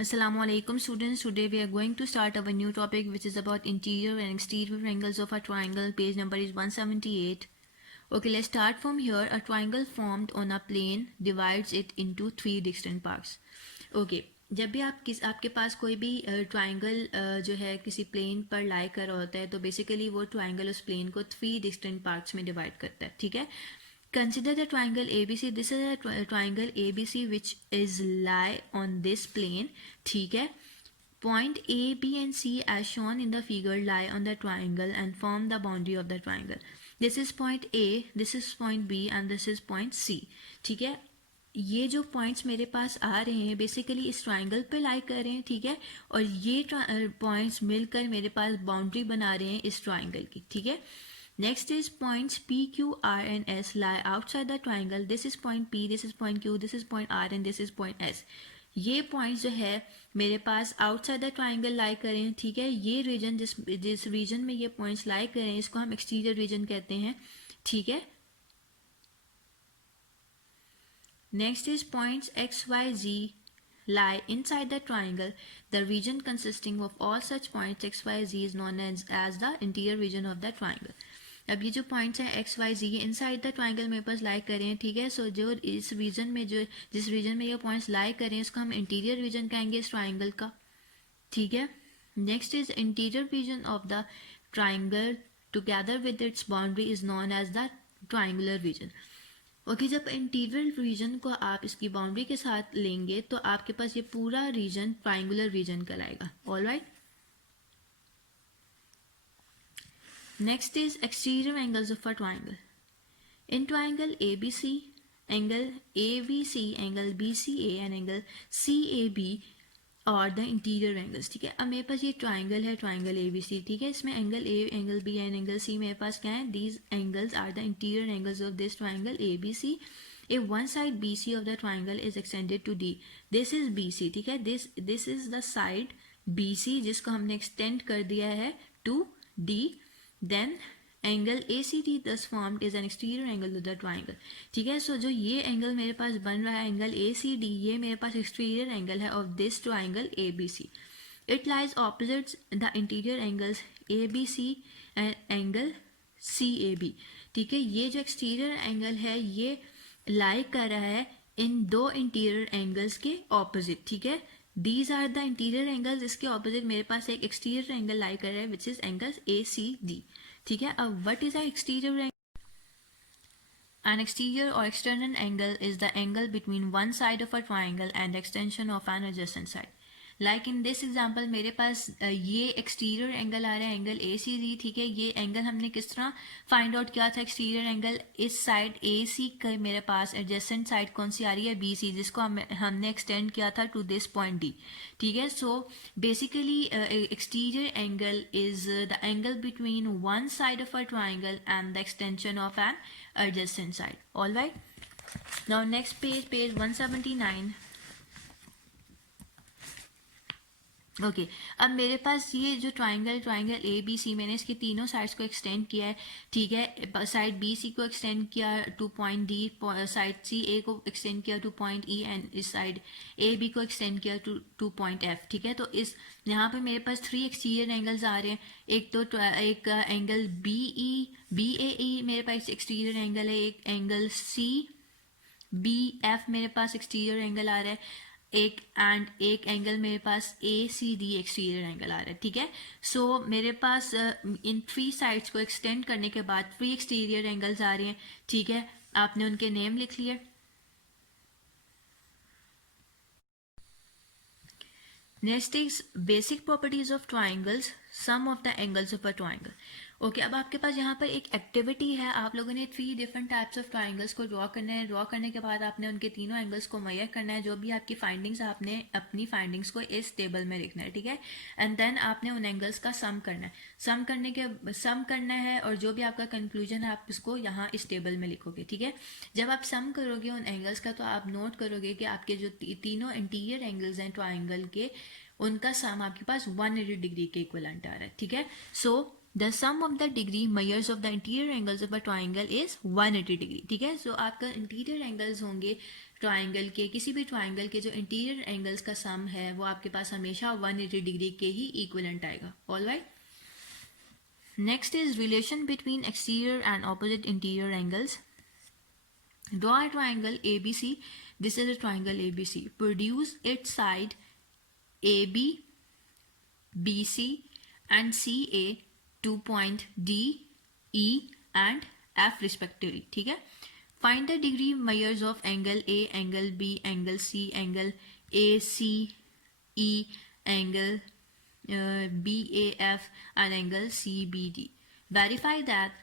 Assalamualaikum students. Today we are going to start our new topic which is about interior and exterior angles of a triangle. Page number is 178. Okay, let's start from here. A triangle formed on a plane divides it into three distinct parts. Okay, जब भी आपके पास कोई भी triangle जो है किसी plane पर लाई कर रहा होता है तो बेसिकली वो ट्राइंगल उस प्लेन को थ्री डिस्टिंक्ट पार्ट्स में डिवाइड करता है. ठीक है, consider the triangle ABC. This is a triangle ABC which is lie on this plane. ठीक है, point A, B and C as shown in the figure lie on the triangle and form the boundary of the triangle. This is point A, this is point B and this is point C. ठीक है, ये जो points मेरे पास आ रहे हैं basically इस triangle पे लाई कर रहे हैं. ठीक है, और ये पॉइंट्स मिलकर मेरे पास बाउंड्री बना रहे हैं इस ट्राइंगल की. ठीक है, next is points P, Q, R and S lie outside the triangle. This is point P, this is point Q, this is point R and this is point S. ये points जो है मेरे पास outside the triangle लाई करें. ठीक है, ये reason जिस reason में ये पॉइंट्स लाई करें इसको हम एक्सटीरियर रीजन कहते हैं. ठीक है, next is points X, Y, Z lie inside the triangle. The region consisting of all such points X, Y, Z is known as the interior region of the triangle. अब ये जो points हैं x Y जी ये inside the triangle मेरे पास लाई करें हैं. ठीक है, सो जो इस रीजन में जिस रीजन में ये पॉइंट्स लाई करें इसको हम इंटीरियर रीजन कहेंगे इस ट्राइंगल का. ठीक है, next is interior region of the triangle together with its boundary is known as the triangular region. Okay, जब इंटीरियर रीजन को आप इसकी बाउंड्री के साथ लेंगे तो आपके पास ये पूरा रीजन ट्राइंगुलर रीजन कहलाएगा. Alright, next is exterior angles of a triangle. In triangle ABC, angle ABC, angle BCA and angle CAB are the interior angles. ठीक है, अब मेरे पास ये ट्राइंगल है, ट्राइंगल ABC. ठीक है, इसमें angle A, angle B and angle C मेरे पास क्या है? These angles are the interior angles of this triangle ABC. If one side BC of the triangle is extended to D, this is BC. ठीक है, this is the side BC जिसको हमने extend कर दिया है to D. Then angle ACD thus formed is an exterior angle to the triangle. ठीक है, सो जो ये एंगल मेरे पास बन रहा है एंगल ACD ये मेरे पास एक्सटीरियर एंगल है of this triangle ABC. It lies opposite the interior angles ABC and angle CAB. ठीक है, ये जो एक्सटीरियर एंगल है ये लाई कर रहा है इन दो इंटीरियर एंगल्स के ऑपोजिट. ठीक है, These are the interior angles. इसके ऑपोजिट मेरे पास एक एक्सटीरियर एंगल लाई कर रहा है विच इज एंगल ACD. ठीक है, अब what is exterior angle? An exterior or external angle is the angle between one side of a triangle and the extension of an adjacent side. Like in this example मेरे पास ये exterior angle आ रहा है angle ACD. ठीक है, ये angle हमने किस तरह फाइंड आउट किया था? एक्सटीरियर एंगल इस साइड AC का मेरे पास एडजेसेंट साइड कौन सी आ रही है? BC, जिसको हमने एक्सटेंड किया था टू दिस पॉइंट D. ठीक है, so basically exterior angle is the angle between one side of a triangle and the extension of an adjacent side. Alright, now next page 179. Okay, अब मेरे पास ये जो ट्राइंगल ABC मैंने इसकी तीनों sides को एक्सटेंड किया है. ठीक है, साइड BC को एक्सटेंड किया two point D, side CA को एक्सटेंड किया टू पॉइंट E एंड इस साइड AB को एक्सटेंड किया टू पॉइंट F. ठीक है, तो इस यहाँ पे मेरे पास थ्री एक्सटीरियर एंगल्स आ रहे हैं. एक एक एंगल BAE मेरे पास एक्सटीरियर एंगल है, एक एंगल CBF मेरे पास एक्सटीरियर एंगल आ रहा है, एक एंगल मेरे पास ACD एक्सटीरियर एंगल आ रहा है. ठीक है, सो मेरे पास इन थ्री साइड्स को एक्सटेंड करने के बाद थ्री एक्सटीरियर एंगल्स आ रहे हैं. ठीक है, आपने उनके नेम लिख लिए. Next is basic properties of triangles, sum of the angles of a triangle. Okay, अब आपके पास यहाँ पर एक एक्टिविटी है. आप लोगों ने three different types of triangles को ड्रॉ करना है. ड्रॉ करने के बाद आपने उनके तीनों एंगल्स को मेजर करना है. जो भी आपकी फाइंडिंग्स आपने अपनी फाइंडिंग्स को इस टेबल में लिखना है. ठीक है, एंड देन आपने उन एंगल्स का सम करना है. सम करना है और जो भी आपका कंक्लूजन है आप इसको यहाँ इस टेबल में लिखोगे. ठीक है, जब आप सम करोगे उन एंगल्स का तो आप नोट करोगे कि आपके जो तीनों इंटीरियर एंगल्स हैं ट्राइंगल के उनका सम आपके पास 180 डिग्री के इक्विवेलेंट आ रहा है. ठीक है, सो the sum of the degree measures of the interior angles of a triangle is 180 degree. ठीक है, सो आपका इंटीरियर एंगल्स होंगे ट्राइंगल के, किसी भी ट्राइंगल के जो इंटीरियर एंगल्स का सम है वो आपके पास हमेशा 180 डिग्री के ही इक्विवेलेंट आएगा. Alright. Next is relation between exterior and opposite interior angles. Draw a triangle ABC. This is a triangle ABC. Produce its side AB, BC and CA to point D, E and F respectively. ठीक है. Find the degree measures of angle A, angle B, angle C, angle ACE, angle BAF and angle CBD. Verify that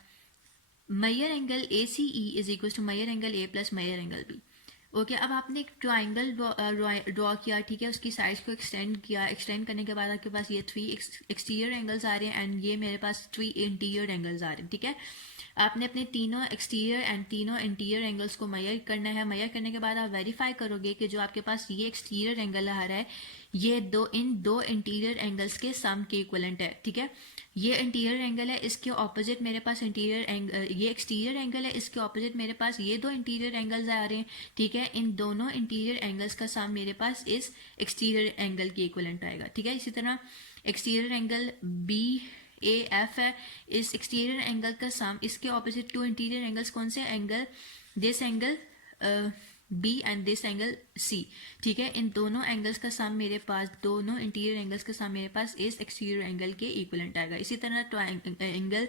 measure angle ACE is equal to measure angle A plus measure angle B. Okay, अब आपने एक triangle draw किया, ठीक है, उसकी sides को extend किया. Extend करने के बाद आपके पास ये 3 एक्सटीरियर एंगल्स आ रहे हैं एंड ये मेरे पास 3 इंटीरियर एंगल्स आ रहे हैं. ठीक है, आपने अपने तीनों एक्सटीरियर एंड तीनों इंटीरियर एंगल्स को मेजर करना है. मेजर करने के बाद आप वेरीफाई करोगे कि जो आपके पास ये एक्सटीरियर एंगल आ रहा है ये इन दो इंटीरियर एंगल्स के सम के इक्वलेंट है. ठीक है, ये इंटीरियर एंगल है, इसके ऑपोजिट मेरे पास इंटीरियर एंगल, ये एक्सटीरियर एंगल है, इसके ऑपोजिट मेरे पास ये दो इंटीरियर एंगल्स आ रहे हैं. ठीक है, इन दोनों इंटीरियर एंगल्स का सम मेरे पास इस एक्सटीरियर एंगल के इक्वलेंट आएगा. ठीक है, इसी तरह एक्सटीरियर एंगल BAF है, इस एक्सटीरियर एंगल का सम इसके ऑपोजिट 2 इंटीरियर एंगल्स कौन से angle, this angle B and this angle C. ठीक है, इन दोनों एंगल्स का सम मेरे पास, दोनों इंटीरियर एंगल्स का सम मेरे पास इस एक्सटीरियर एंगल के इक्वलेंट आएगा. इसी तरह एंगल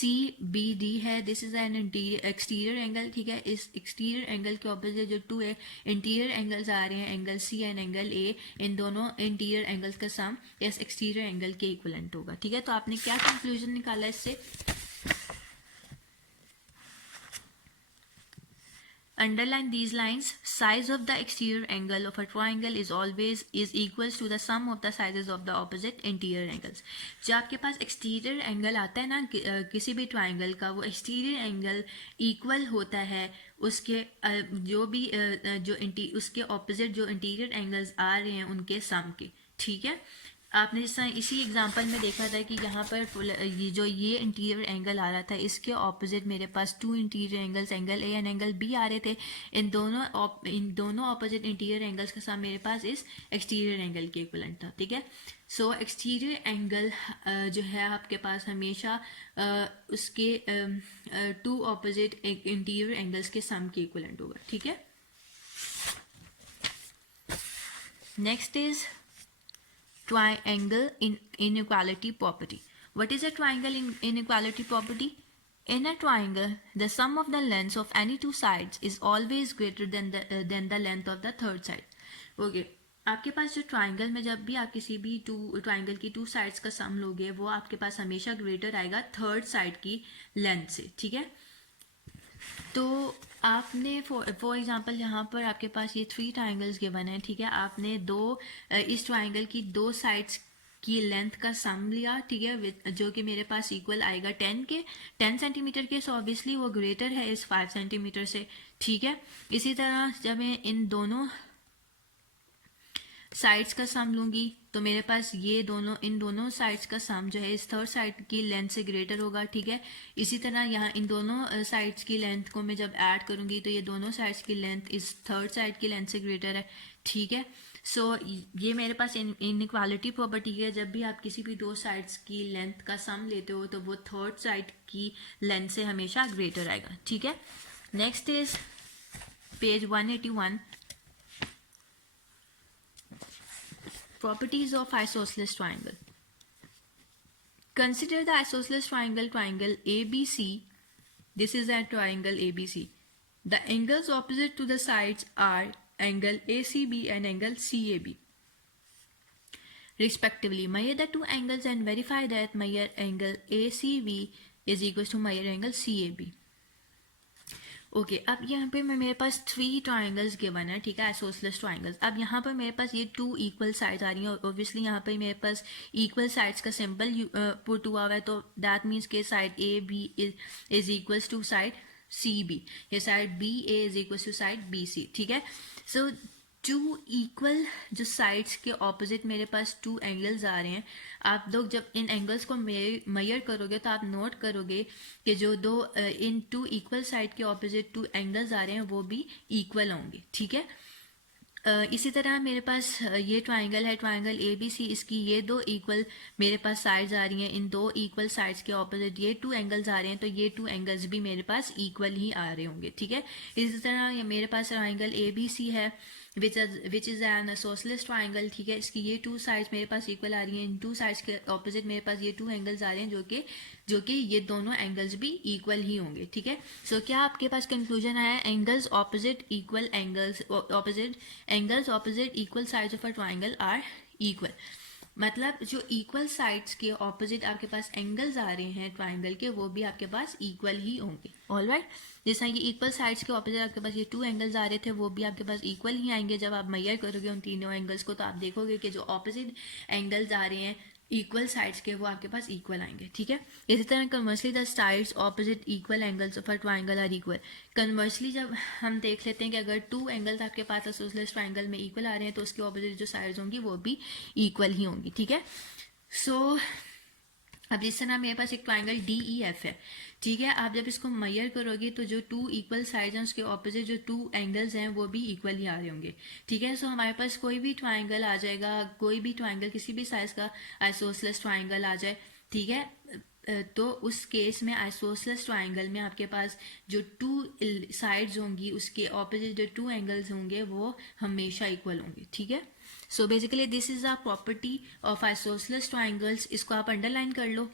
CBD है, this is an exterior angle. ठीक है, इस एक्सटीरियर एंगल के ऑपोजिट जो 2 इंटीरियर एंगल्स आ रहे हैं angle C and angle A, इन दोनों इंटीरियर एंगल्स का सम इस एक्सटीरियर एंगल के इक्वलेंट होगा. ठीक है, तो आपने क्या कंक्लूजन निकाला इससे? Underline these lines. Size of the exterior angle of a triangle is equals to the sum of the sizes of the opposite interior angles. जब आपके पास exterior angle आता है ना किसी भी triangle का, वो exterior angle equal होता है उसके जो भी उसके opposite जो interior angles आ रहे हैं उनके sum के. ठीक है, आपने इसी एग्जांपल में देखा था कि यहाँ पर ये इंटीरियर एंगल आ रहा था, इसके ऑपोजिट मेरे पास 2 interior angles angle A and angle B आ रहे थे. इन दोनों ऑपोजिट इंटीरियर एंगल्स का सम मेरे पास इस एक्सटीरियर एंगल के इक्वलेंट था. ठीक है, सो एक्सटीरियर एंगल जो है आपके पास हमेशा उसके 2 ऑपोजिट इंटीरियर एंगल्स के सम के इक्वलेंट होगा. ठीक है, next is triangle inequality property. What is a triangle inequality property? In a triangle, the sum of the lengths of any 2 sides is always greater than the length of the third side. Okay, आपके पास जो triangle में जब भी आप किसी भी triangle की 2 sides का सम लोगे वो आपके पास हमेशा ग्रेटर आएगा थर्ड साइड की लेंथ से. ठीक है, तो आपने फॉर एग्जांपल यहाँ पर आपके पास ये 3 ट्राइंगल्स गिवन है. ठीक है, आपने इस ट्राइंगल की 2 साइड्स की लेंथ का सम लिया. ठीक है, जो कि मेरे पास इक्वल आएगा 10 सेंटीमीटर के. सो ऑब्वियसली वो ग्रेटर है इस 5 सेंटीमीटर से. ठीक है, इसी तरह जब मैं इन दोनों साइड्स का सम लूंगी तो मेरे पास इन दोनों साइड्स का सम जो है इस थर्ड साइड की लेंथ से ग्रेटर होगा. ठीक है, इसी तरह यहाँ इन दोनों साइड्स की लेंथ को मैं जब ऐड करूंगी तो ये दोनों साइड्स की लेंथ इस थर्ड साइड की लेंथ से ग्रेटर है. ठीक है, सो ये मेरे पास इनइक्वालिटी प्रॉपर्टी है. जब भी आप किसी भी 2 साइड्स की लेंथ का सम लेते हो तो वो थर्ड साइड की लेंथ से हमेशा ग्रेटर आएगा. ठीक है, next is page 181. Properties of isosceles triangle. Consider the isosceles triangle ABC. This is a triangle ABC. The angles opposite to the sides are angle ACB and angle CAB respectively. Measure the 2 angles and verify that measure angle ACB is equals to measure angle CAB. Okay, अब यहाँ पे मेरे पास 3 triangles given है. ठीक है, isosceles triangles. अब यहाँ पर मेरे पास ये 2 इक्वल साइड्स आ रही हैं. ऑब्वियसली यहाँ पे मेरे पास इक्वल साइड्स का सिंबल पुट हुआ हुआ है, तो दैट मीन्स के side AB is equals to side CB, ये side BA is equals to side BC. ठीक है, सो टू इक्वल जो साइड्स के ऑपोजिट मेरे पास टू एंगल्स आ रहे हैं, आप लोग जब इन एंगल्स को मेयर करोगे तो आप नोट करोगे कि जो दो इन टू इक्वल साइड के ऑपोजिट टू एंगल्स आ रहे हैं वो भी इक्वल होंगे, ठीक है। इसी तरह मेरे पास ये ट्राइंगल है, ट्राइंगल ए बी सी, इसकी ये दो इक्वल मेरे पास साइड्स आ रही हैं, इन दो इक्वल साइड्स के ऑपोजिट ये टू एंगल्स आ रहे हैं, तो ये टू एंगल्स भी मेरे पास इक्वल ही आ रहे होंगे, ठीक है। इसी तरह ये मेरे पास ट्राइंगल ए बी सी है which is an isosceles triangle, ठीक है। इसकी ये टू साइड्स मेरे पास इक्वल आ रही हैं, इन टू साइड्स के ऑपोजिट मेरे पास ये टू एंगल्स आ रहे हैं जो कि ये दोनों एंगल्स भी इक्वल ही होंगे, ठीक है। सो क्या आपके पास कंक्लूजन आया, angles opposite equal angles opposite equal sides of a triangle are equal. मतलब जो इक्वल साइड्स के ऑपोजिट आपके पास एंगल्स आ रहे हैं ट्राइंगल के, वो भी आपके पास इक्वल ही होंगे, ऑलराइट। जैसा कि इक्वल साइड्स के ऑपोजिट आपके पास ये टू एंगल्स आ रहे थे, वो भी आपके पास इक्वल ही आएंगे। जब आप मेजर करोगे उन तीनों एंगल्स को तो आप देखोगे कि जो ऑपोजिट एंगल्स आ रहे हैं इक्वल साइड्स के, वो आपके पास इक्वल आएंगे, ठीक है। इसी तरह conversely the sides opposite equal angles of a triangle are equal. Conversely जब हम देख लेते हैं कि अगर टू एंगल्स आपके पास आइसोसेलेस ट्राइंगल में इक्वल आ रहे हैं तो उसके ऑपोजिट जो साइड्स होंगी वो भी इक्वल ही होंगी, ठीक है। सो अब जिस तरह मेरे पास एक ट्राइंगल डी ई एफ है, ठीक है। आप जब इसको मेजर करोगे तो जो टू इक्वल साइड्स हैं उसके ऑपोजिट जो टू एंगल्स हैं वो भी इक्वल ही आ रहे होंगे, ठीक है। सो हमारे पास कोई भी ट्राइंगल आ जाएगा, कोई भी ट्राइंगल किसी भी साइज का आइसोसेलेस ट्राइंगल आ जाए, ठीक है, तो उस केस में आइसोसेलेस ट्राइंगल में आपके पास जो टू साइड्स होंगी उसके ऑपोजिट जो टू एंगल्स होंगे वो हमेशा इक्वल होंगे, ठीक है। So basically this is a property of isosceles triangles, इसको आप अंडरलाइन कर लो।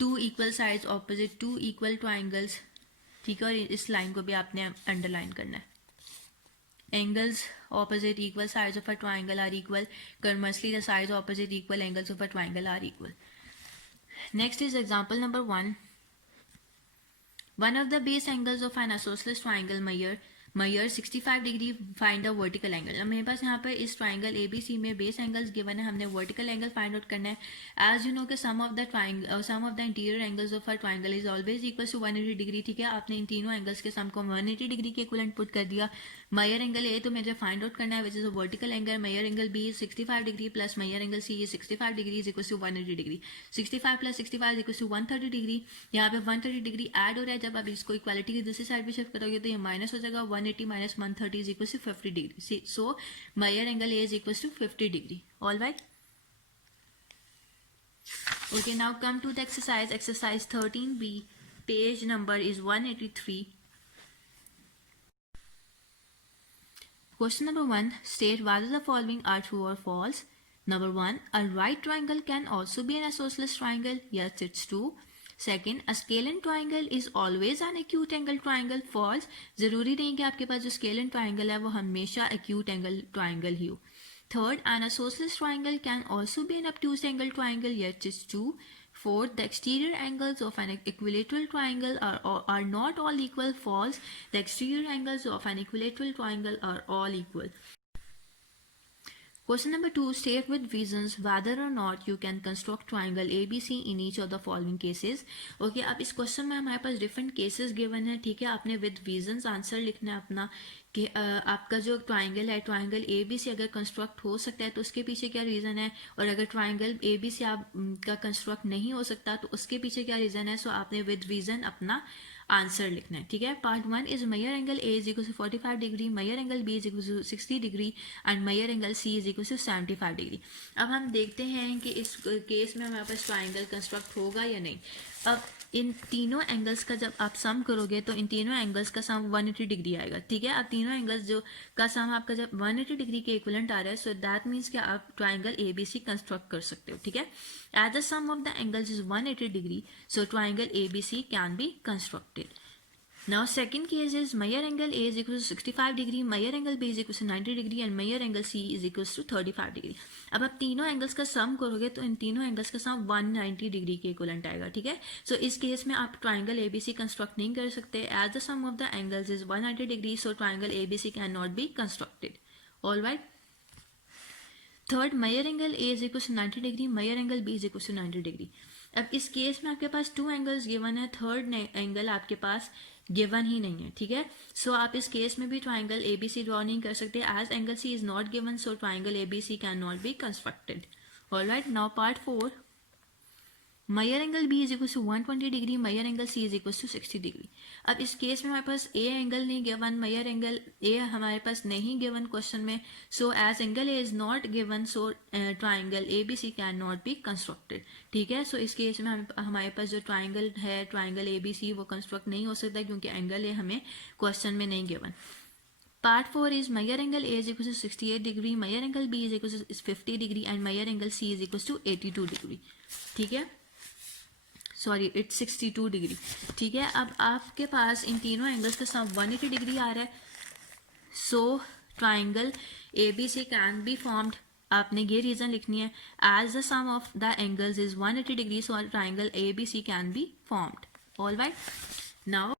Two equal sides opposite to equal triangles, ठीक है। और इस लाइन को भी आपने अंडरलाइन करना है। Angles opposite equal sides of a triangle are equal, conversely the sides opposite equal angles of a triangle are equal. Next is example number 1. One of the base angles of an isosceles triangle measure 65 degree, find the vertical angle. अब मेरे पास यहाँ पर इस triangle A B सी में base angles given है, हमने vertical angle find out करना है। एज यू नो कि sum of the interior angles of a triangle is always equal to 180 degree, ठीक है। आपने इन तीनों एंगल्स के सम को 180 डिग्री के इक्विवेलेंट पुट कर दिया। मेजर एंगल ए तो मुझे फाइंड आउट करना है which is a vertical angle, measure angle B is 65 degree plus measure angle C is 65 degree is equal to 180 degree. 65 plus 65 equal to 130 degree. यहाँ पे 130 degree add हो रहा है, जब आप इसको इक्वालिटी की दूसरी साइड पे शिफ्ट करोगे तो ये माइनस हो जाएगा, 180 minus 130 is equal to 50 degree. So measure angle A is equal to 50 degree, alright. Okay, now come to the exercise. Exercise 13b, page number is 183. Question number 1, state whether the following are true or false. Number 1, a right triangle can also be an isosceles triangle. Yes, it's true. Second, a scalene triangle is always an acute angle triangle. False. जरूरी नहीं कि आपके पास जो scalene triangle है वो हमेशा acute angle triangle ही हो. Third, an isosceles triangle can also be an obtuse angle triangle. Yes, it's true. Fourth, the exterior angles of an equilateral triangle are not all equal. False. The exterior angles of an equilateral triangle are all equal. Question number 2, state with reasons whether or not you can construct triangle ABC in each of the following cases. Okay, अब इस question में हमारे पास different cases given है, ठीक है। आपने with reasons answer लिखना है अपना कि आपका जो ट्राइंगल है, ट्राइंगल ए बी सी अगर कंस्ट्रक्ट हो सकता है तो उसके पीछे क्या रीज़न है, और अगर ट्राइंगल ए बी सी आपका कंस्ट्रक्ट नहीं हो सकता तो उसके पीछे क्या रीज़न है। सो आपने विद रीज़न अपना आंसर लिखना है, ठीक है। Part 1 is measure angle A is equal to 45 degree, measure angle B is equal to 60 degree and measure angle C is equal to 75 degree. अब हम देखते हैं कि इस केस में हमारे पास ट्राइंगल कंस्ट्रक्ट होगा या नहीं। अब इन तीनों एंगल्स का जब आप सम करोगे तो इन तीनों एंगल्स का सम 180 डिग्री आएगा, ठीक है। अब तीनों एंगल्स जो का सम आपका जब 180 डिग्री के इक्विवेलेंट आ रहा है, सो दैट मीन्स कि आप triangle A B C construct कर सकते हो, ठीक है। As the sum of the angles is 180 degree, so triangle A B C can be constructed. Now second case is measure angle A is equal to 65 degree, measure angle B is equal to 90 degree and measure angle C is equal to 35 degree. अब आप तीनों angles का सम करोगे तो इन तीनों angles का सम 190 degree के equivalent आएगा, ठीक है। सो इस केस में आप ट्राइंगल ABC कंस्ट्रक्ट नहीं कर सकते, as the sum of the angles is 190 degree, so triangle ABC can not be constructed, alright. Third, measure angle A is equal to 90 degree, measure angle B is equal to 90 degree. अब इस case में आपके पास two angles given है, third angle आपके पास given ही नहीं है, ठीक है। सो आप इस केस में भी ट्राइंगल ABC ड्रॉ नहीं कर सकते, as angle C is not given, so triangle ABC can not be constructed. Alright, now part 4, measure angle B is equal to 120 degree, measure angle C is equal to 60 degree. अब इस case में हमारे पास A angle नहीं given, measure angle A हमारे पास नहीं given question में, so as angle A is not given, so triangle ABC can not be constructed, ठीक है। सो इस केस में हमारे पास जो ट्राइंगल है, ट्राइंगल ABC, वो कंस्ट्रक्ट नहीं हो सकता क्योंकि एंगल A हमें क्वेश्चन में नहीं given. Part 4 is measure angle A is equal to 68 degree, measure angle B is equal to 50 degree and measure angle C is equal to 82 degree, ठीक है। सॉरी, इट्स 62 डिग्री, ठीक है। अब आपके पास इन तीनों एंगल्स का सम 180 डिग्री आ रहा है, so triangle ABC can be formed. आपने ये रीजन लिखनी है, as the sum of the angles is 180 degree, so triangle ABC can be formed. Alright, now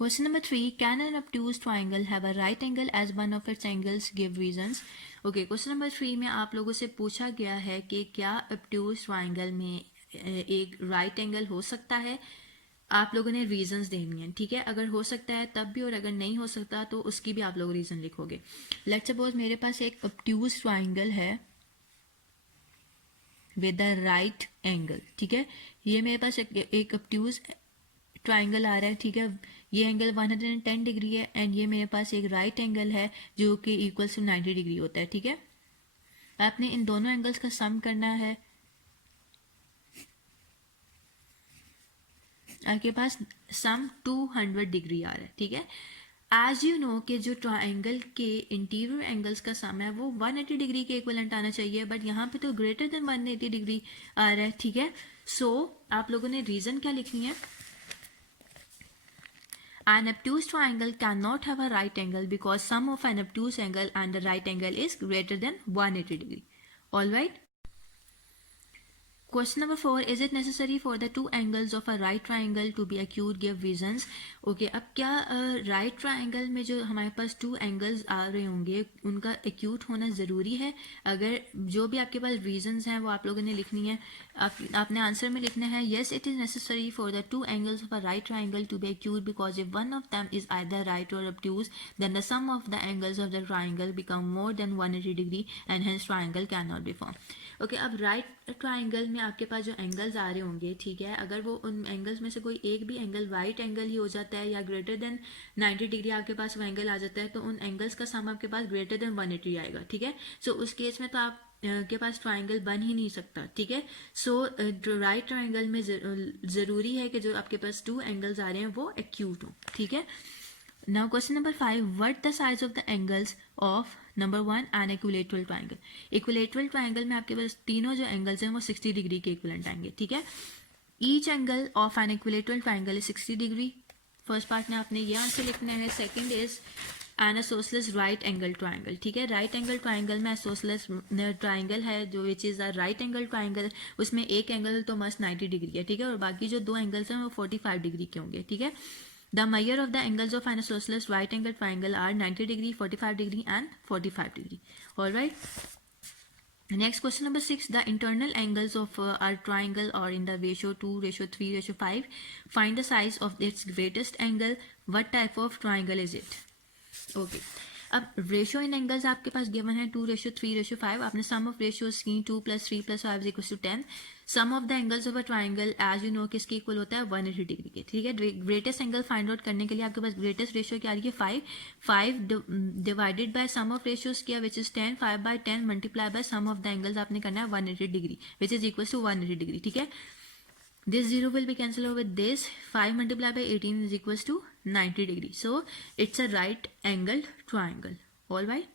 question number 3, can an obtuse triangle have a right angle as one of its angles, give reasons। okay, question number 3 में आप लोगों से पूछा गया है कि क्या obtuse triangle में एक राइट एंगल हो सकता है, आप लोगों ने रीजंस देनी है, ठीक है। अगर हो सकता है तब भी, और अगर नहीं हो सकता तो उसकी भी आप लोग रीजन लिखोगे। लेट्स सपोज मेरे पास एक obtuse ट्राइंगल है विद द राइट एंगल, ठीक है। ये मेरे पास एक obtuse ट्राइंगल आ रहा है, ठीक है। ये एंगल 110 डिग्री है एंड ये मेरे पास एक राइट एंगल है जो कि इक्वल टू 90 डिग्री होता है, ठीक है। आपने इन दोनों एंगल्स का सम करना है, आपके पास सम 200 डिग्री आ रहा है, ठीक है। एज यू नो कि जो ट्राइंगल के इंटीरियर एंगल्स का सम है वो 180 डिग्री के इक्विवेलेंट आना चाहिए, बट यहाँ पे तो ग्रेटर देन 180 डिग्री आ रहा है, ठीक है। सो आप लोगों ने रीजन क्या लिखनी है, an obtuse triangle cannot have a right angle because sum of an obtuse angle and the right angle is greater than 180 degree. All right. Question number 4, is it necessary for the two angles of a right triangle to be acute, give reasons। okay, अब क्या right triangle में जो हमारे पास two angles आ रहे होंगे उनका acute होना ज़रूरी है। अगर जो भी आपके पास रीजंस हैं वो आप लोगों ने लिखनी है, आपने आंसर में लिखना है yes it is necessary for the two angles of a right triangle to be acute because if one of them is either right or obtuse then the sum of the angles of the triangle become more than 180 degree and hence triangle cannot be formed। Okay, अब right triangle में आपके पास जो angles आ रहे होंगे, ठीक है, अगर वो उन एंगल्स में से कोई एक भी एंगल राइट एंगल ही हो जाता है या ग्रेटर देन 90 डिग्री आपके पास वो एंगल आ जाता है तो उन एंगल्स का सम आपके पास ग्रेटर देन 180 आएगा, ठीक है। सो उस केस में तो आप के पास ट्राइंगल बन ही नहीं सकता, ठीक है। सो राइट ट्राइंगल में ज़रूरी है कि जो आपके पास टू एंगल्स आ रहे हैं वो एक्यूट हो, ठीक है। Now question number 5, what the size of the angles of number 1 an equilateral triangle। equilateral triangle में आपके पास तीनों जो एंगल्स हैं वो 60 डिग्री के इक्विवेलेंट आएंगे, ठीक है। each angle of an equilateral triangle is 60 degree. First part में आपने ये आंसर लिखना है। Second is an isosceles right angle triangle, ठीक है। राइट एंगल ट्राइंगल में isosceles ट्राइंगल है जो which is a right angle triangle, उसमें एक एंगल तो मस्ट 90 डिग्री है, ठीक है, और बाकी जो दो एंगल्स हैं वो 45 डिग्री के होंगे, ठीक है। The measure of the angles of an isosceles right angle triangle are 90 degree, 45 degree and 45 degree. All right. Next question number 6. The internal angles of our triangle are in the ratio 2, ratio 3, ratio 5. Find the size of its greatest angle. What type of triangle is it? Okay. अब ratio in angles आपके पास given है 2, ratio 3, ratio 5। आपने सम of ratios की 2 + 3 + 5 = 10। Sum of the angles of a triangle as you know किसके equal होता है 180 degree के, ठीक है। ग्रेटेस्ट एंगल फाइंड आउट करने के लिए आपके पास ग्रेटेस्ट रेशियो क्या आ रही है 5 divided by sum of ratios किया which is 10, 5/10 multiply by sum of the angles आपने करना है 180 degree which is equal to 180 degree, ठीक है। This 0 will be cancelled with this, 5 multiplied by 18 is equals to 90 degree. So it's a right angled triangle. All right.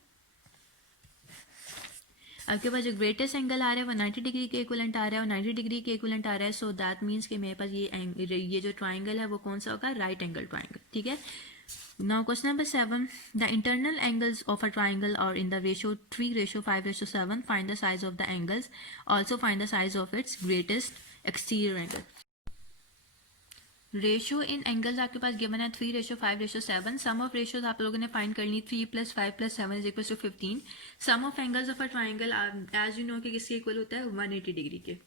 आपके पास जो greatest angle आ रहा है वो 90 डिग्री के इक्विवेलेंट आ रहा है और 90 डिग्री के इक्विवेलेंट आ रहा है, सो दैट मीन्स कि मेरे पास ये जो ट्राइंगल है वो कौन सा होगा, राइट एंगल ट्राइंगल, ठीक है। Now question number 7, the internal angles of a triangle are in the ratio 3, ratio 5, ratio 7. Find the size of the angles. Also find the size of its greatest exterior angle. Ratio in angles आपके पास given है 3, ratio 5, ratio 7। Sum of ratios आप लोगों ने find कर ली 3 + 5 + 7 is equal to 15। Sum of angles of a triangle as you know कि किसके इक्वल होता है 180 डिग्री के।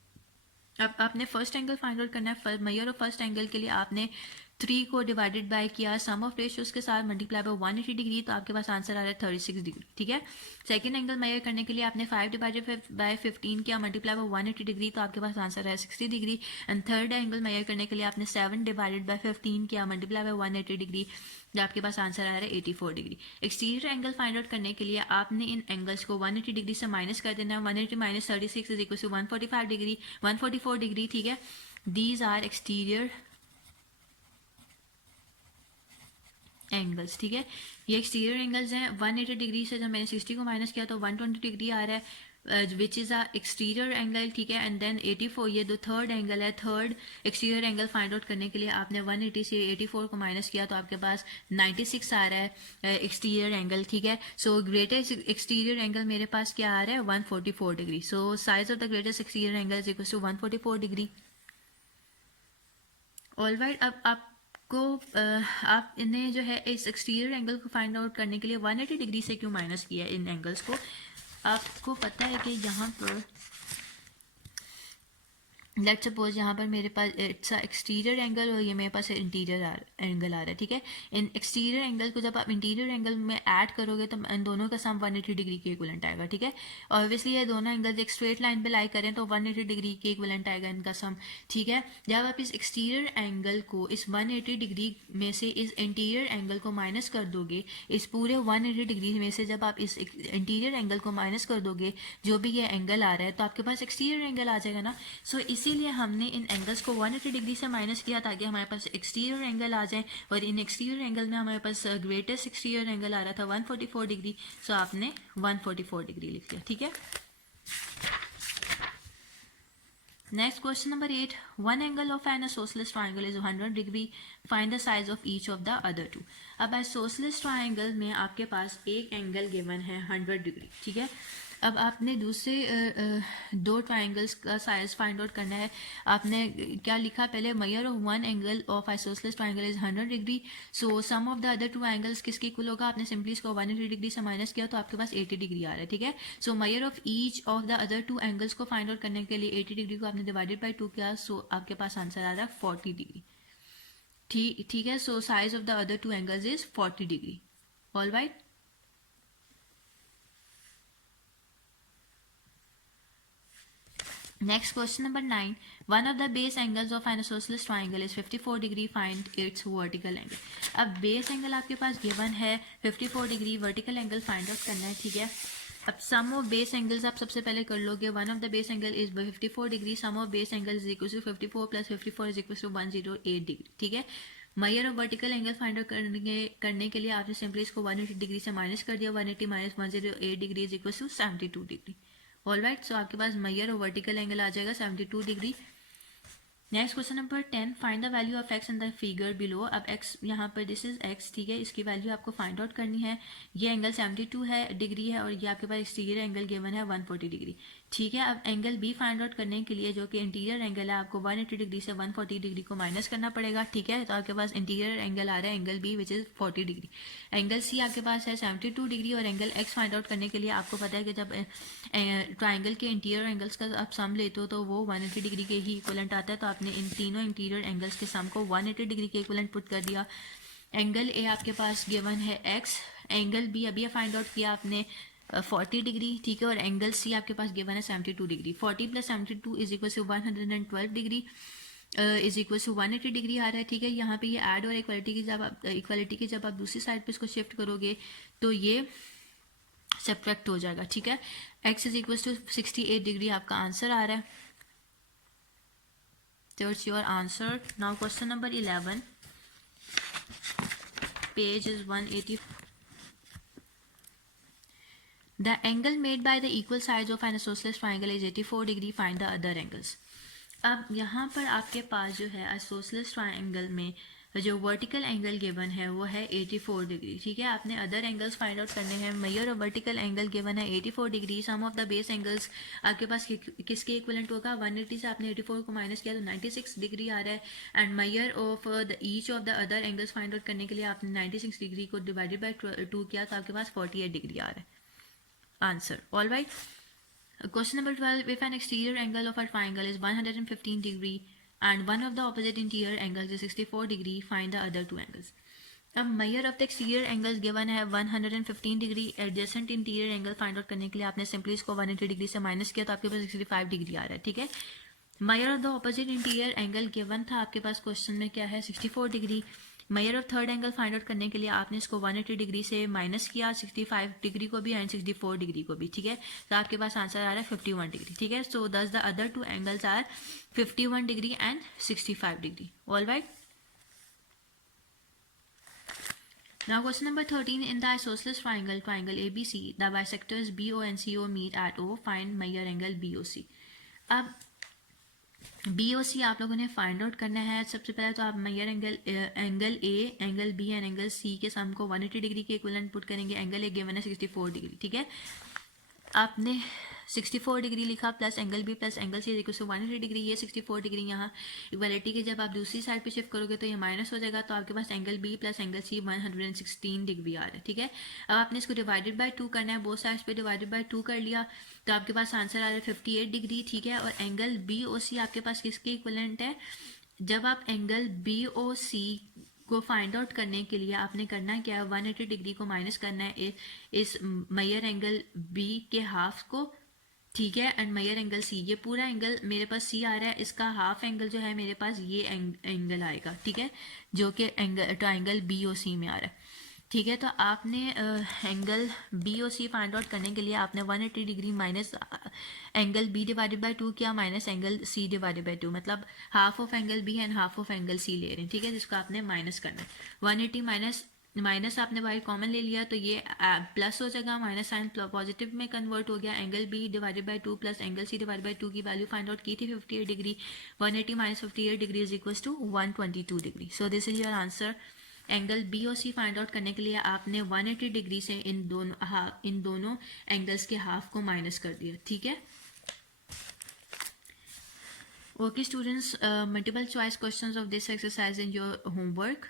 अब आपने फर्स्ट एंगल फाइंड आउट करना है। मेजर ऑफ फर्स्ट एंगल के लिए आपने 3 को डिवाइडेड बाय किया सम ऑफ रेशियोज के साथ मल्टीप्लाई बाय 180 डिग्री, तो आपके पास आंसर आ रहा है 36 डिग्री। ठीक है, सेकंड एंगल मेजर करने के लिए आपने 5 डिवाइडेड बाय 15 किया मल्टीप्लाई बाय 180 डिग्री, तो आपके पास आंसर है 60 degree. And third angle measure करने के लिए आपने 7 डिवाइडेड बाय 15 किया मल्टीप्लाई बाय 180 डिग्री, तो आपके पास आंसर आ रहा है 84 degree. Exterior angle find out करने के लिए आपने इन एंगल्स को 180 डिग्री से माइनस कर देना है। 180 minus 36 is equal to 145 degree, 144 degree. ठीक है, दीज आर एक्सटीरियर एंगल्स। ठीक है, ये एक्सटीरियर एंगल्स हैं। 180 डिग्री से जब मैंने 60 को माइनस किया तो 120 डिग्री आ रहा है, which is a exterior angle. ठीक है, एंड देन 84 ये दो थर्ड एंगल है। Third exterior angle find out करने के लिए आपने 180 से 84 को माइनस किया तो आपके पास 96 आ रहा है एक्सटीरियर एंगल। ठीक है, सो ग्रेटेस्ट एक्सटीरियर एंगल मेरे पास क्या आ रहा है 144 degree. So size of the greatest exterior angle is equal to 144 degree. Alright, अब आपको आप इन्हें जो है इस एक्सटीरियर एंगल को फाइंड आउट करने के लिए 180 डिग्री से क्यों माइनस किया इन एंगल्स को। आपको पता है कि यहाँ पर लेट सपोज यहाँ पर मेरे पास इट्स अ एक्सटीरियर एंगल और ये मेरे पास इंटीरियर एंगल आ रहा है। ठीक है, इन एक्सटीरियर एंगल को जब आप इंटीरियर एंगल में ऐड करोगे तो इन दोनों का सम 180 डिग्री के इक्विवेलेंट आएगा। ठीक है, ऑब्वियसली ये दोनों एंगल्स एक स्ट्रेट लाइन पे लाई करें तो 180 डिग्री के इक्विवेलेंट आएगा इनका सम। ठीक है, जब आप इस एक्सटीरियर एंगल को इस 180 डिग्री में से इस इंटीरियर एंगल को माइनस कर दोगे, इस पूरे 180 डिग्री में से जब आप इस इंटीरियर एंगल को माइनस कर दोगे जो भी ये एंगल आ रहा है तो आपके पास एक्सटीरियर एंगल आ जाएगा ना। सो इसीलिए हमने इन एंगल्स को 180 डिग्री से माइनस किया ताकि हमारे पास एक्सटीरियर एंगल आ जाए, और इन एक्सटीरियर एंगल में हमारे पास ग्रेटेस्ट एक्सटीरियर एंगल आ रहा था 144 डिग्री। सो आपने 144 डिग्री लिख लिया। ठीक है, next question number 8, one angle of an isosceles triangle is 100 degree, find the size of each of the other two. अब आइसोसेलेस ट्रायंगल में आपके पास एक एंगल गिवन है 100 डिग्री। ठीक है, अब आपने दूसरे दो ट्रायंगल्स का साइज फाइंड आउट करना है। आपने क्या लिखा पहले, measure of one angle of isosceles triangle is 100 degree, so sum of the other two angles किसके इक्वल होगा। आपने सिंपली इसको 180 डिग्री से माइनस किया तो आपके पास 80 डिग्री आ रहा है। ठीक है, so measure of each of the other two angles को फाइंड आउट करने के लिए 80 डिग्री को आपने डिवाइडेड बाई 2 किया, सो आपके पास आंसर आ रहा है 40 डिग्री। ठीक है, so size of the other two angles is 40 degree. All right, next question number 9, one of the base angles of an isosceles triangle is 54 degree, find its vertical angle। अब base angle आपके पास given है 54 degree, vertical angle find out करना है। ठीक है, अब सम of base angles आप सबसे पहले कर लोगे। One of the base angle is 54 degree, sum of base angle is equal to 54 plus 54 is equal to 108 degree. ठीक है, measure of vertical angle find out करने के लिए आपने सिंपली इसको 180 डिग्री से माइनस कर दिया। 180 minus 108 degree is equal to 72 degree. All right, so आपके पास मेजर और वर्टिकल एंगल आ जाएगा 72 degree. Next question number 10, find the value of X in the figure below. अब एक्स यहाँ पर दिस इज एक्स। ठीक है, इसकी वैल्यू आपको फाइंड आउट करनी है। ये एंगल 72 है डिग्री है और ये आपके पास एक्सटीरियर एंगल गिवन है 140 डिग्री। ठीक है, अब एंगल बी फाइंड आउट करने के लिए जो कि इंटीरियर एंगल है आपको 180 डिग्री से 140 डिग्री को माइनस करना पड़ेगा। ठीक है, तो आपके पास इंटीरियर एंगल आ रहा है angle B which is 40 degree. Angle C आपके पास है 72 डिग्री और एंगल एक्स फाइंड आउट करने के लिए आपको पता है कि जब ट्राइंगल के इंटीरियर एंगल्स का आप सम लेते हो तो वो 180 डिग्री के ही इक्वलेंट आता है। तो आपने इन तीनों इंटीरियर एंगल्स के सम को 180 डिग्री के इक्वलेंट पुट कर दिया। एंगल ए आपके पास गिवन है एक्स, एंगल बी अभी फाइंड आउट किया आपने 40 डिग्री। ठीक है, और एंगल सी आपके पास गिवन है 72 degree. 40 plus 72 is equal to 112 degree is equal to 180 degree आ रहा है। ठीक है, यहाँ पे ये ऐड और इक्वालिटी की जब आप दूसरी साइड पे इसको शिफ्ट करोगे तो ये सब्ट्रैक्ट हो जाएगा। ठीक है, x is equal to 68 degree आपका आंसर आ रहा है। So it's your answer. Now question number 11, page is 180. The angle made by the equal sides of an isosceles triangle is 84 degree. Find the other angles. अब यहाँ पर आपके पास जो है आइसोसेलेस ट्रायंगल में जो वर्टिकल एंगल गिवन है वो है 84 डिग्री। ठीक है, आपने अदर एंगल्स फाइंड आउट करने हैं। मेजर और वर्टिकल एंगल गिवन है 84 degree. Sum of the base angles आपके पास किसके इक्विवेलेंट होगा। 180 से आपने 84 को माइनस किया तो 96 डिग्री आ रहा है। And measure of the each of the other angles find out करने के लिए आपने 96 डिग्री को डिवाइडेड बाई 2 किया तो आपके पास 48 डिग्री आ रहा है answer. All right, question number 12, if an exterior angle of a triangle is 115 degree, and one of the opposite interior angles is 64 degree. Find the other two angles. अब measure of the exterior angles given है 115 degree. Adjacent interior angle find out करने के लिए आपने simply इसको 180 degree से minus किया तो आपके पास 65 डिग्री आ रहा है. ठीक है. measure of the opposite interior angle given था आपके पास क्वेश्चन में क्या है 64 degree. measure of third angle find out करने के लिए आपने इसको 180 डिग्री से माइनस किया 65 डिग्री को भी एंड 64 डिग्री को भी. ठीक है. तो आपके पास आंसर आ रहा है 51 डिग्री. ठीक है. So thus the other two angles are 51 degree and 65 degree. All right. Now question number 13, in the isosceles triangle ABC, the bisectors BO and CO meet at O. Find measure angle BOC. अब BOC आप लोगों ने find out करना है. सबसे पहले तो आप measure angle A, angle B and angle C के सम को 180 डिग्री के इक्विवेलेंट पुट करेंगे. एंगल A गिवन है 64 डिग्री. ठीक है. आपने 64 डिग्री लिखा plus angle B plus angle C equal to 180 degree. ये 64 डिग्री यहाँ इक्वालिटी के जब आप दूसरी साइड पे शिफ्ट करोगे तो ये माइनस हो जाएगा. तो आपके पास angle B plus angle C 116 degree आ रहा है. ठीक है. अब आपने इसको डिवाइडेड बाय 2 करना है. बोथ साइड्स पे डिवाइडेड बाय 2 कर लिया तो आपके पास आंसर आ रहा है 58 डिग्री. ठीक है. और एंगल बी ओ सी आपके पास किसके इक्विवेलेंट है. जब आप एंगल बी ओ सी को फाइंड आउट करने के लिए आपने करना क्या है 180 डिग्री को माइनस करना है इस मेजर एंगल बी के हाफ को. ठीक है. एंड मेजर एंगल सी, ये पूरा एंगल मेरे पास सी आ रहा है, इसका हाफ एंगल जो है मेरे पास ये एंगल आएगा. ठीक है. जो कि ट्राइंगल बी ओ सी में आ रहा है. ठीक है. तो आपने angle B O C find out करने के लिए आपने 180 degree minus angle B divided by 2 किया minus angle C divided by 2. मतलब half of angle B and half of angle C ले रहे हैं. ठीक है. जिसको आपने माइनस करना है. 180 माइनस आपने बाहर कॉमन ले लिया तो ये प्लस हो जाएगा. माइनस साइन पॉजिटिव में कन्वर्ट हो गया. Angle B divided by 2 plus angle C divided by 2 की वैल्यू फाइंड आउट की थी 58 degree. 180 minus 58 degree is equal to 122 degree. So this is your answer. Angle B और C find out करने के लिए आपने 180 डिग्री से इन दोनों एंगल्स के हाफ को माइनस कर दिया. ठीक है. Okay students, multiple choice questions of this exercise in your homework.